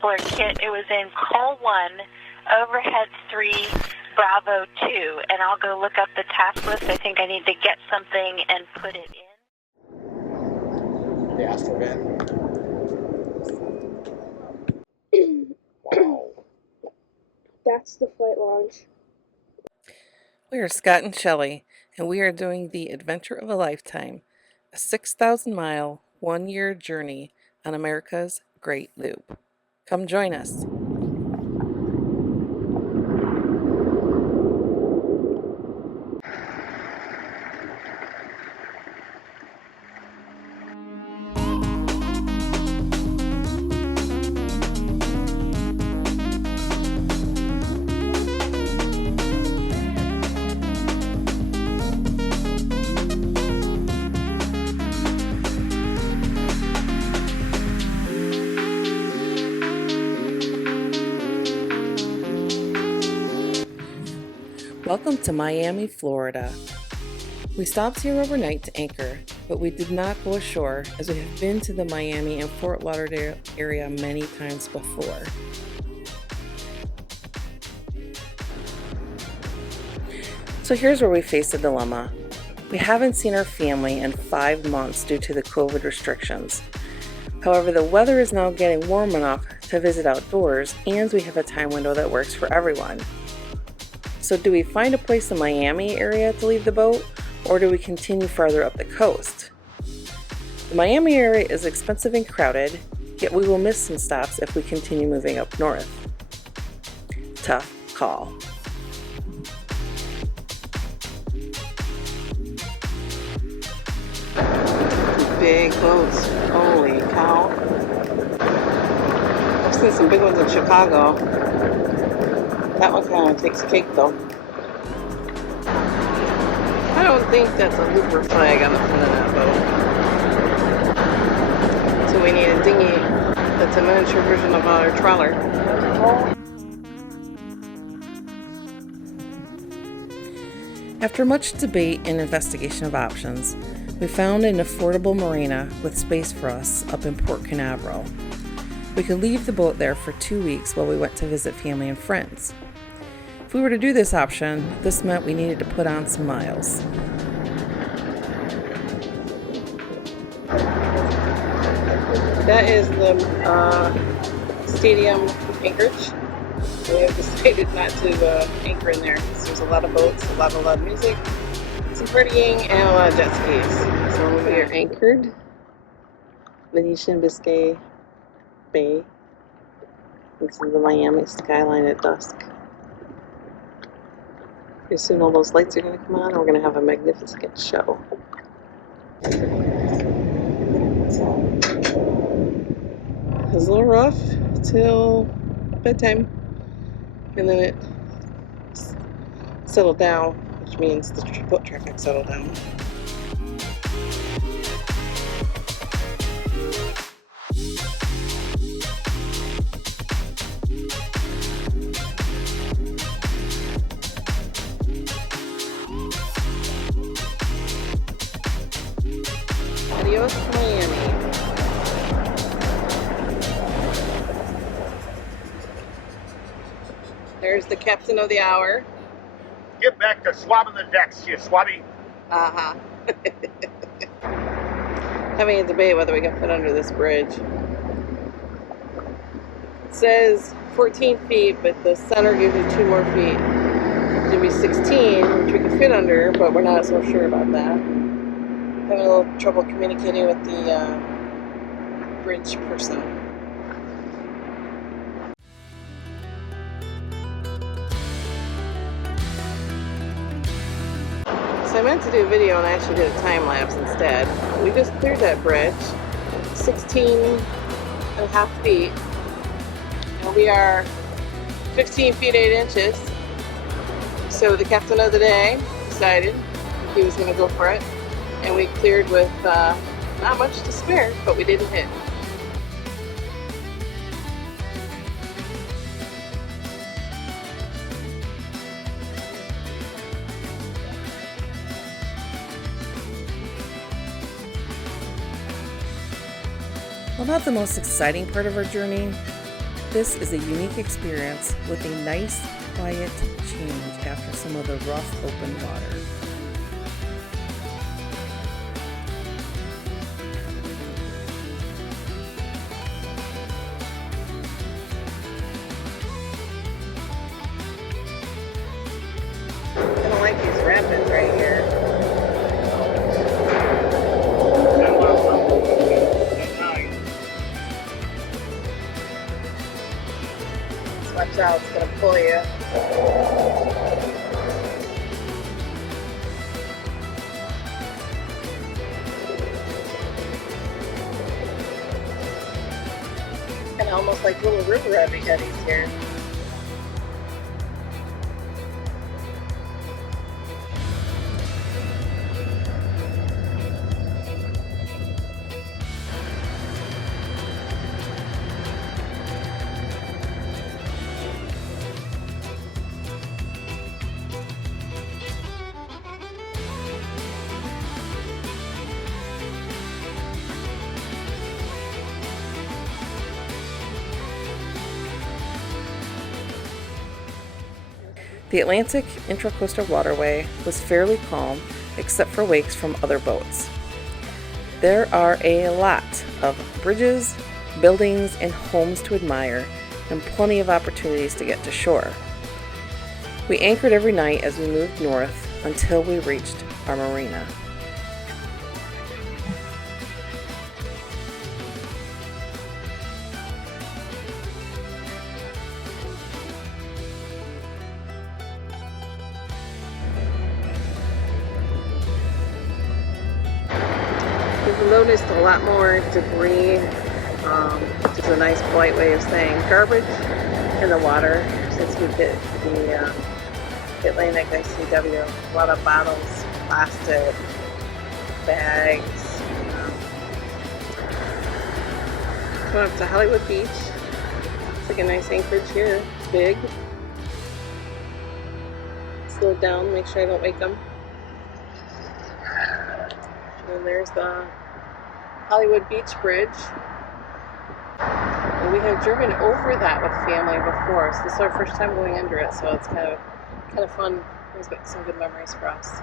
For a kit, it was in Call 1, Overhead 3, Bravo 2, and I'll go look up the task list. I think I need to get something and put it in. The Astrovan. Wow. That's the flight launch. We are Scott and Shelley, and we are doing the Adventure of a Lifetime, a 6,000-mile, one-year journey on America's Great Loop. Come join us. Welcome to Miami, Florida. We stopped here overnight to anchor, but we did not go ashore as we have been to the Miami and Fort Lauderdale area many times before. So here's where we face a dilemma. We haven't seen our family in 5 months due to the COVID restrictions. However, the weather is now getting warm enough to visit outdoors, and we have a time window that works for everyone. So do we find a place in the Miami area to leave the boat, or do we continue farther up the coast? The Miami area is expensive and crowded, yet we will miss some stops if we continue moving up north. Tough call. Big boats, holy cow. I've seen some big ones in Chicago. That one kind of takes cake though. I don't think that's a looper flag on the front of that boat. So we need a dinghy that's a miniature version of our trawler. After much debate and investigation of options, we found an affordable marina with space for us up in Port Canaveral. We could leave the boat there for 2 weeks while we went to visit family and friends. If we were to do this option, this meant we needed to put on some miles. That is the stadium anchorage. We have decided not to anchor in there because there's a lot of boats, a lot of music, some partying, and a lot of jet skis. So we are anchored, Venetian Biscay Bay. This is the Miami skyline at dusk. Pretty soon all those lights are going to come on and we're going to have a magnificent show. So, it was a little rough till bedtime, and then it settled down, which means the boat traffic settled down. Adios, Miami. There's the captain of the hour. Get back to swabbing the decks, you swabby. Uh-huh. Having a debate whether we can fit under this bridge. It says 14 feet, but the center gives you 2 more feet. It's going to be 16, which we can fit under, but we're not so sure about that. Having a little trouble communicating with the bridge person. So I meant to do a video and I actually did a time lapse instead. We just cleared that bridge, 16.5 feet, and we are 15 feet 8 inches. So the captain of the day decided he was going to go for it. And we cleared with not much to spare, but we didn't hit. Well, not the most exciting part of our journey, This is a unique experience with a nice, quiet change after some of the rough open water. I don't like these rapids right here. Watch out, it's gonna pull you. Kind of almost like little river eddies here. The Atlantic Intracoastal Waterway was fairly calm except for wakes from other boats. There are a lot of bridges, buildings, and homes to admire, and plenty of opportunities to get to shore. We anchored every night as we moved north until we reached our marina. We've noticed a lot more debris, which is a nice polite way of saying garbage in the water since we hit the Atlantic ICW. A lot of bottles, plastic, bags. Going up to Hollywood Beach. It's like a nice anchorage here. It's big. Slow down, make sure I don't wake them. And there's the Hollywood Beach Bridge. And we have driven over that with family before, so this is our first time going under it, so it's kind of fun. Brings back some good memories for us.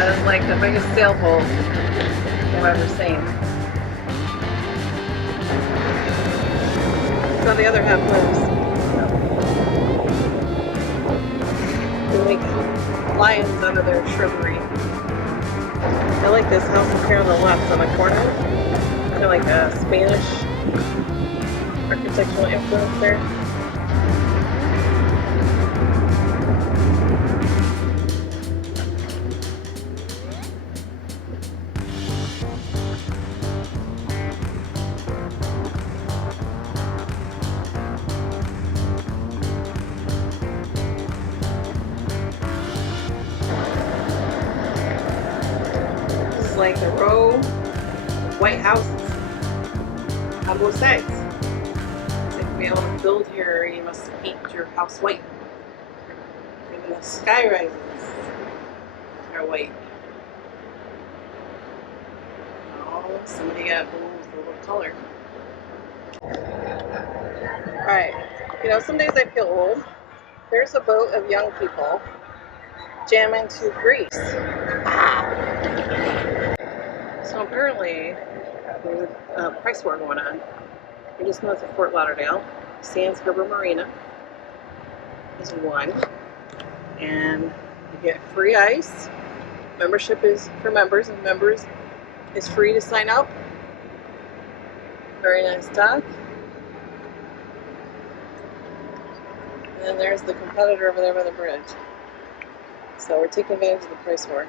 That is like the biggest sailboat I've ever seen. So the other half lives. They make lions out of their shrubbery. I like this house up here on the left on the corner. Kind of like a Spanish architectural influence there. Like the row of white houses on both sides. So to be able to build here, you must paint your house white. Even the the sky rises are white. Oh, somebody got blue with a little color. Alright, you know, some days I feel old. There's a boat of young people jamming to Greece. So apparently, there's a price war going on. We're just north of Fort Lauderdale. Sands Harbor Marina is one. And you get free ice. Membership is for members, and members is free to sign up. Very nice dock. And then there's the competitor over there by the bridge. So we're taking advantage of the price war.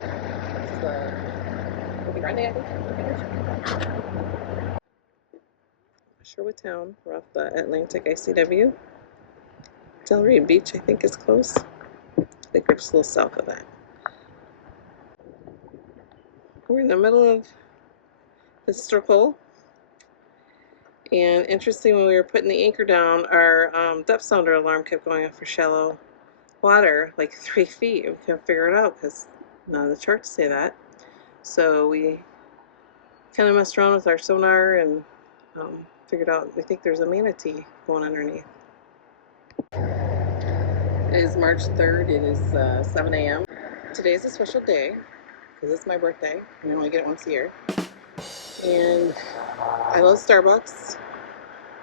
This is the Grande, I think. Sherwood Town. We're off the Atlantic ICW. Delray Beach, I think, is close. I think we're just a little south of that. We're in the middle of the circle. And interesting, when we were putting the anchor down, our depth sounder alarm kept going off for shallow water, like 3 feet. We couldn't figure it out because none of the charts say that. So we kind of messed around with our sonar and figured out we think there's a manatee going underneath. It is March 3rd. It is 7 a.m. Today's a special day because it's my birthday. I only get it once a year. And I love Starbucks.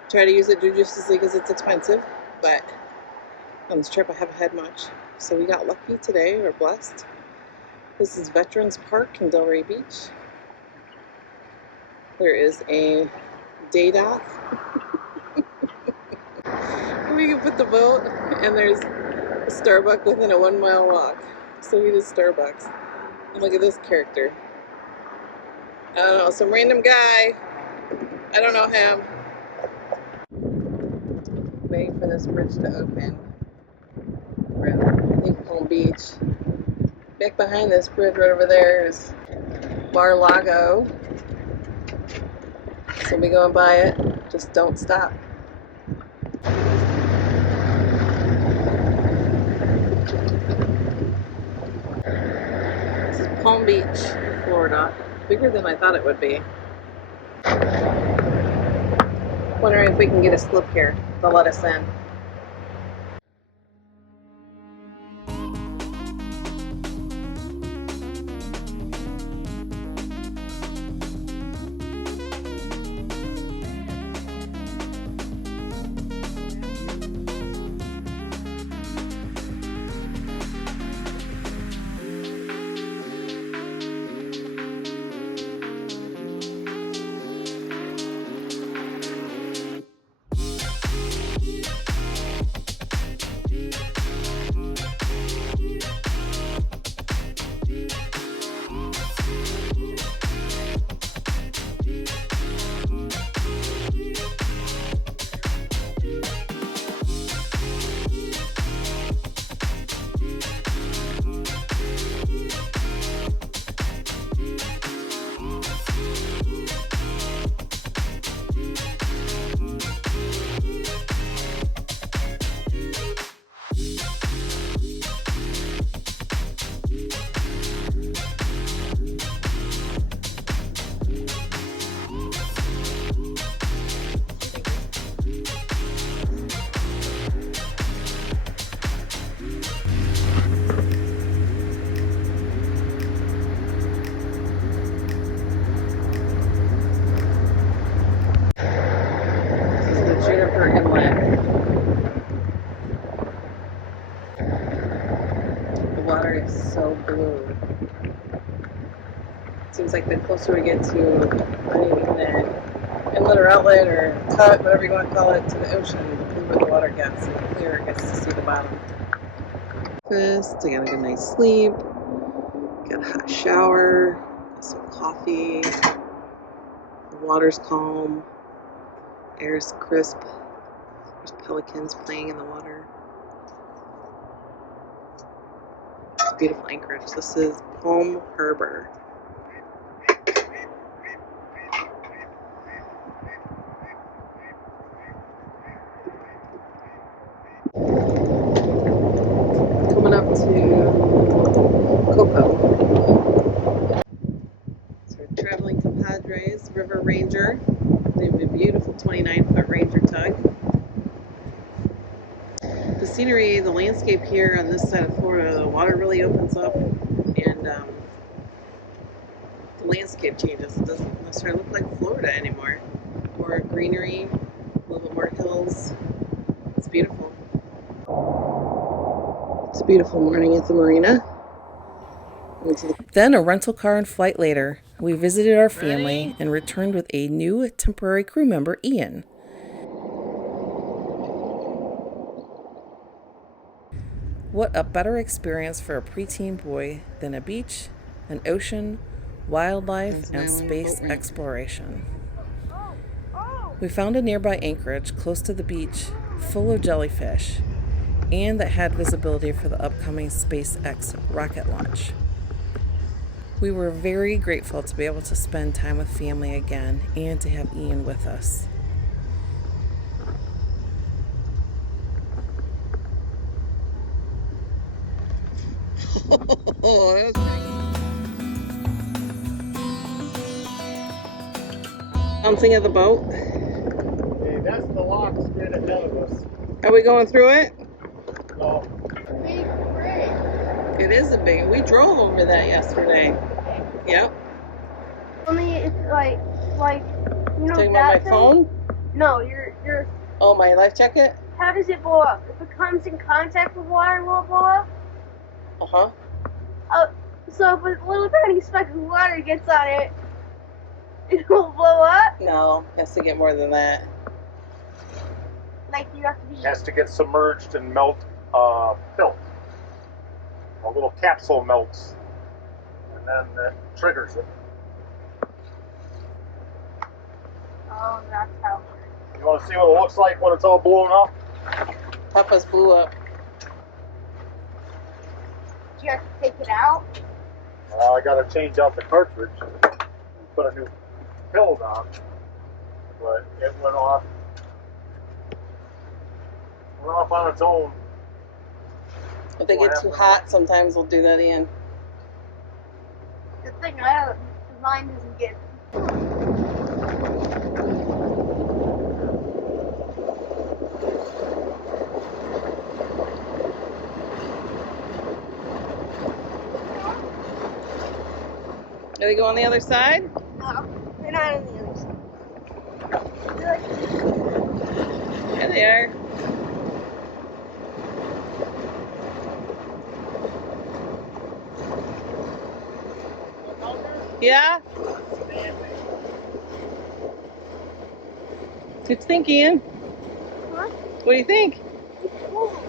Try to use it judiciously because it's expensive, but on this trip I haven't had much. So we got lucky today. We're blessed. This is Veterans Park in Delray Beach. There is a day dock. We can put the boat, and there's a Starbucks within a 1 mile walk. So we did Starbucks. And look at this character. I don't know, some random guy. I don't know him. Waiting for this bridge to open. We're at, I think, Palm Beach. Back behind this bridge right over there is Bar Lago. So we'll be going by it. Just don't stop. This is Palm Beach, Florida. Bigger than I thought it would be. Wondering if we can get a slip here. They'll let us in. So blue. Seems like the closer we get to an inlet or outlet or cut, whatever you want to call it, to the ocean, the bluer the water gets, and the clearer it gets to see the bottom. Breakfast, I got a good night's sleep, got a hot shower, some coffee, the water's calm, air's crisp, there's pelicans playing in the water. Beautiful anchorage. This is Palm Harbor. Coming Cocoa. So we're traveling compadres, River Ranger. They have a beautiful 29-foot Ranger tug. The scenery, the landscape here on this side of Florida, the water really opens up, and the landscape changes. It doesn't necessarily look like Florida anymore. More greenery, a little bit more hills. It's beautiful. It's a beautiful morning at the marina. Then a rental car and flight later, we visited our family and returned with a new temporary crew member, Ian. What a better experience for a preteen boy than a beach, an ocean, wildlife, and space exploration. We found a nearby anchorage close to the beach, full of jellyfish, and that had visibility for the upcoming SpaceX rocket launch. We were very grateful to be able to spend time with family again and to have Ian with us. Oh, that was pretty. Something of the boat. Hey, that's the lock straight ahead of us. Are we going through it? No. Big bridge. It is a big. We drove over that yesterday. Yep. Only it's like you know Talking that about my phone? No, your. Oh, my life jacket? How does it blow up? If it comes in contact with water, will it blow up? Uh-huh. So if a little tiny speck of water gets on it, it will blow up? No, it has to get more than that. Like you have to be... It has to get submerged and melt, tilt. A little capsule melts, and then it triggers it. Oh, that's how it works. You want to see what it looks like when it's all blown up? Papa's blew up. Do you have to take it out? I got to change out the cartridge and put a new pill on, but it went off on its own. If they get too hot, sometimes we'll do that, Ian. Good thing mine doesn't get... Do they go on the other side? No, they're not on the other side. There they are. Yeah? What you think, Ian? Huh? What do you think? It's cool.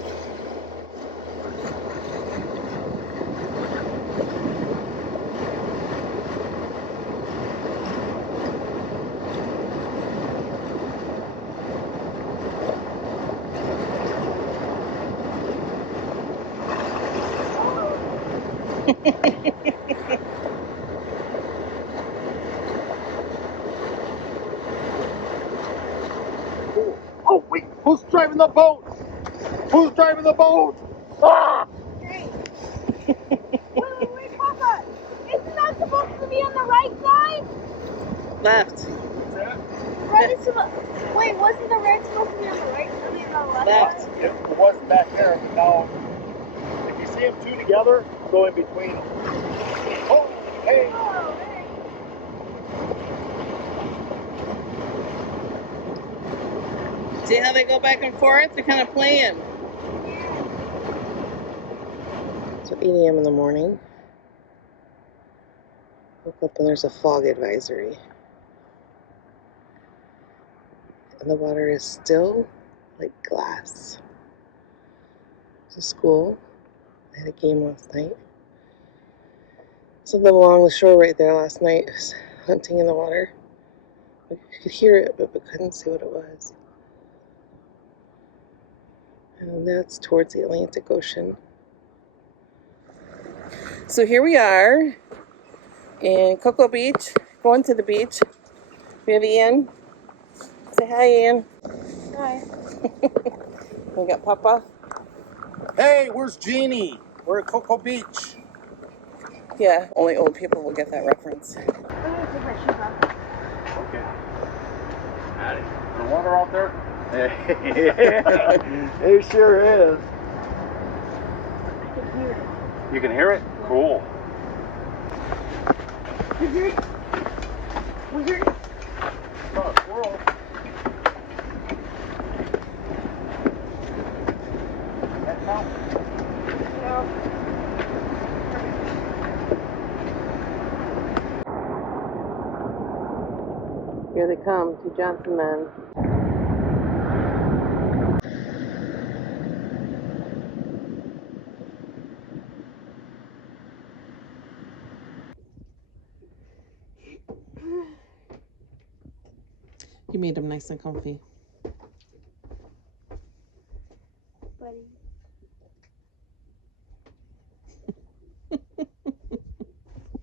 Oh, wait, who's driving the boat? Who's driving the boat? Ah! Hey. Wait, Papa! Isn't that supposed to be on the right side? Left. What's that? Right is wait, wasn't the red supposed to be on the right? I mean, on the left? Left. It was back there, but now, if you see them two together, go in between them. Oh, hey! Oh, hey. See how they go back and forth? They're kind of playing. It's 8 a.m. in the morning. Woke up and there's a fog advisory. And the water is still like glass. It's a school. I had a game last night. Something along the shore right there last night was hunting in the water. You could hear it, but we couldn't see what it was. And that's towards the Atlantic Ocean. So here we are in Cocoa Beach, going to the beach. We have Ian. Say hi, Ian. Hi. We got Papa. Hey, where's Jeannie? We're at Cocoa Beach. Yeah, only old people will get that reference. I'm gonna take my shoes off. Okay. Is there water out there? Yeah, it sure is. I can hear it. You can hear it? Cool. You hear it? We hear it? Oh, a squirrel. That count? No. Here they come, 2 Johnson men. You made them nice and comfy. Buddy.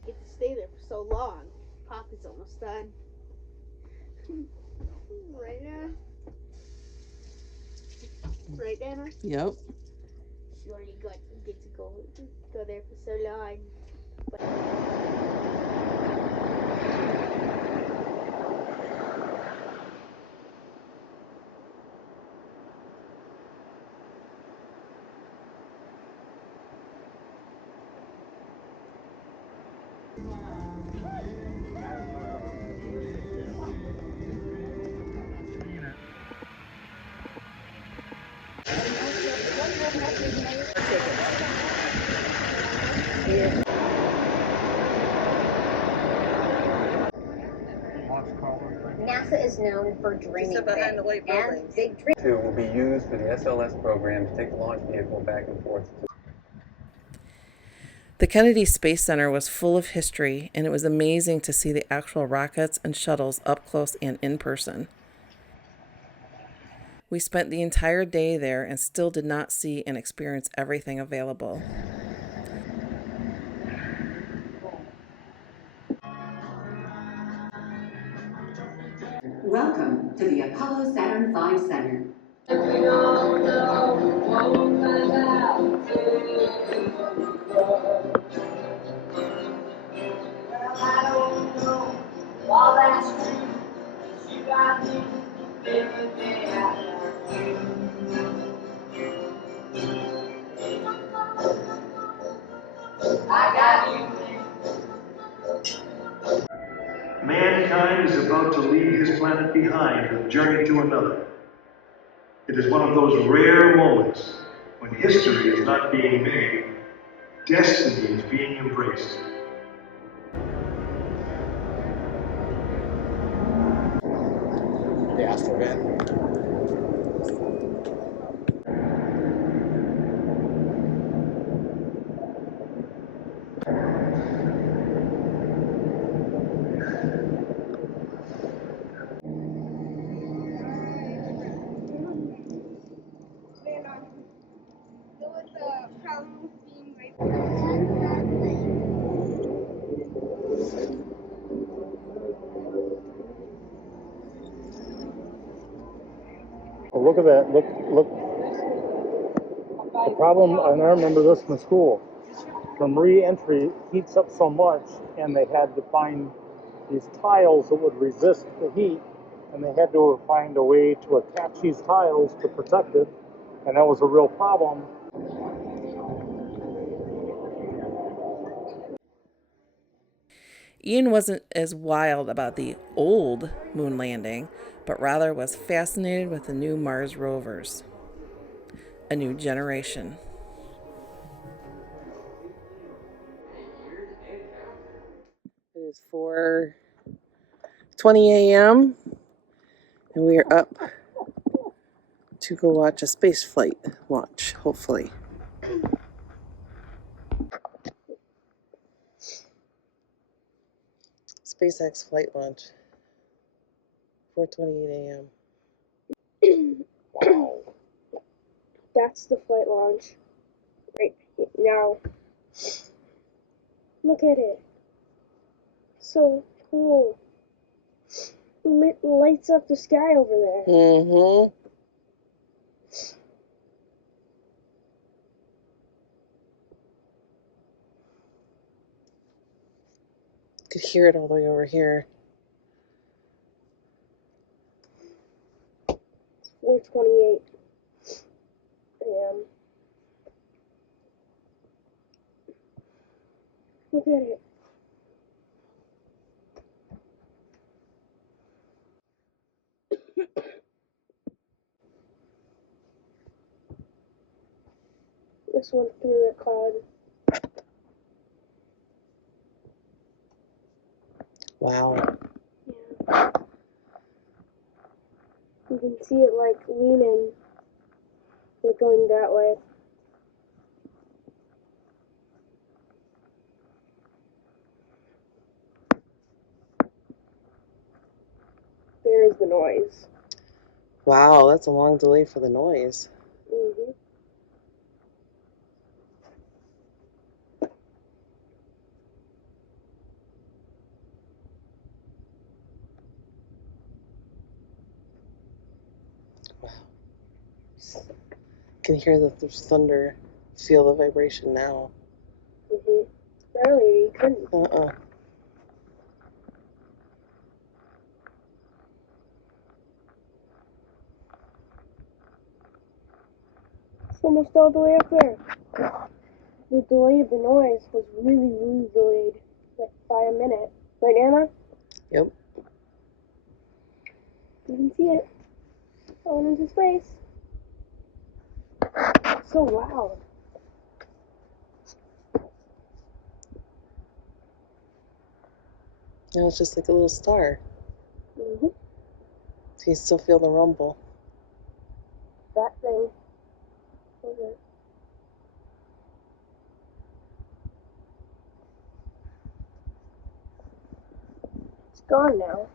Get to stay there for so long. Poppy's almost done. Right now. Right, Anna? Yep. You already get to go there for so long. NASA is known for dreaming big and big dreams. Will be used for the SLS program to take the launch vehicle back and forth. The Kennedy Space Center was full of history, and it was amazing to see the actual rockets and shuttles up close and in person. We spent the entire day there and still did not see and experience everything available. Welcome to the Apollo Saturn V Center. Mankind is about to leave his planet behind and journey to another. It is one of those rare moments when history is not being made, destiny is being embraced. The Astrovan. Oh, look at that. Look. The problem, and I remember this from school, the re-entry heats up so much, and they had to find these tiles that would resist the heat, and they had to find a way to attach these tiles to protect it, and that was a real problem. Ian wasn't as wild about the old moon landing, but rather was fascinated with the new Mars rovers. A new generation. It is 4:20 a.m. and we are up to go watch a space flight launch, hopefully. SpaceX flight launch. 4:28 a.m. Wow. That's the flight launch. Right now. Look at it. So cool. Lights up the sky over there. Mm-hmm. Could hear it all the way over here. 4:28 a.m. Look at it. This one through the cloud. Wow. Yeah. You can see it like leaning, like going that way. There's the noise. Wow, that's a long delay for the noise. Mm-hmm. Can hear the thunder, feel the vibration now. Mm-hmm. Earlier you couldn't. It's almost all the way up there. The delay of the noise was really, really delayed. Like by a minute. Right, Anna? Yep. You can see it. Going into space. It's so loud. Now it's just like a little star. Mm-hmm. So you still feel the rumble. That thing. Okay. It's gone now.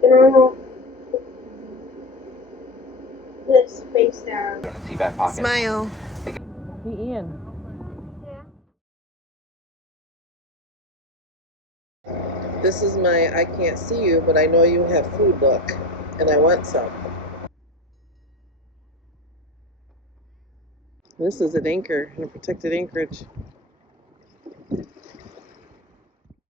I don't know. This face down. Smile. Hey, Ian. This is my I can't see you, but I know you have food look, and I want some. This is an anchor in a protected anchorage.